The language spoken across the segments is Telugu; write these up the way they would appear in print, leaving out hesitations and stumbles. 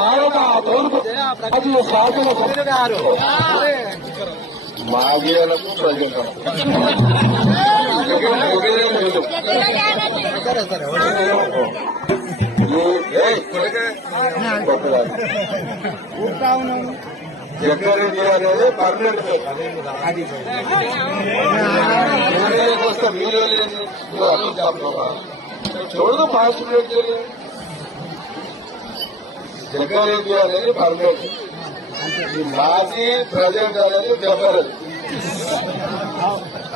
మానవ తూర్పు శాసన సభ్యులు గారు మాగేలకు ప్రజలు జగ్గారెడ్డి అనేది పర్మనెంట్ వస్తే మీరు చూడదు పార్టిసిపేట్ జగ్గారెడ్డి అనేది పర్మనెంట్ మాజీ ప్రజెంట్ అనేది జబర్దస్త్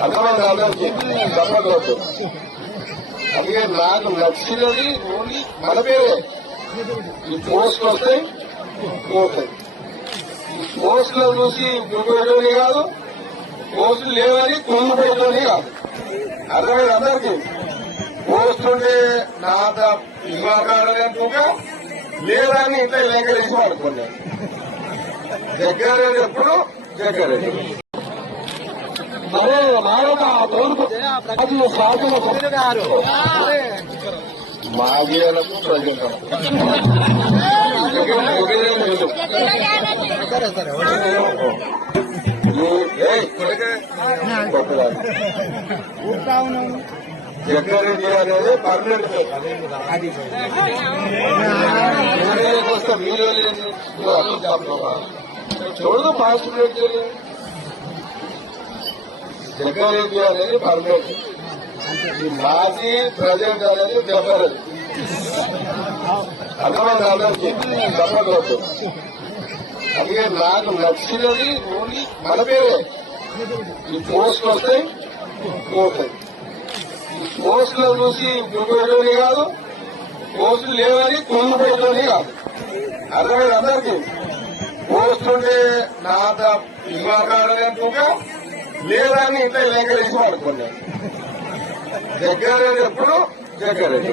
అర్థమైంది అందరికీ చెప్పకూడదు. అందుకే నాకు నచ్చినది ఓన్లీ మన పేరే ఈ పోస్ట్ వస్తాయి పోతాయి. పోస్టులో చూసి గురిపోయేటోని కాదు, పోస్టులు లేవని కుంగిపోయేటోని కాదు. అర్థమైంది అందరికీ. పోస్ట్ ఉంటే నా ఇవ్వకాడగా లేదని ఇంట్లో లేఖలేసి వాడుకున్నాను. జగ్గారెడ్డి ఎప్పుడు జగ్గారెడ్డి మరే మానవ తూర్పు శాసన సభ్యులు గారు మాగేలకు ప్రజలు జగ్గారెడ్డి అనేది పర్మనెంట్ వస్తే మీరు చూడదు పార్టిసిపేట్ జగ్గారెడ్డి అనేది పర్మనెంట్ మాజీ ప్రజెంట్ అనేది జబర్దస్త్ అర్థమైంది అందరికీ చెప్పకూడదు. అందుకే నాకు నచ్చినది ఓన్లీ మన పేరే ఈ పోస్ట్ వస్తాయి పోతాయి. పోస్టులో చూసి గురిపోయేటోని కాదు, పోస్టులు లేవని కుంగిపోయేటోని కాదు. అర్థమైంది అందరికీ. పోస్ట్ ఉంటే నా ఇవ్వకాడగా లేదని ఇంట్లో లేఖలేసి వాడుకున్నాను. జగ్గారెడ్డి ఎప్పుడు జగ్గారెడ్డి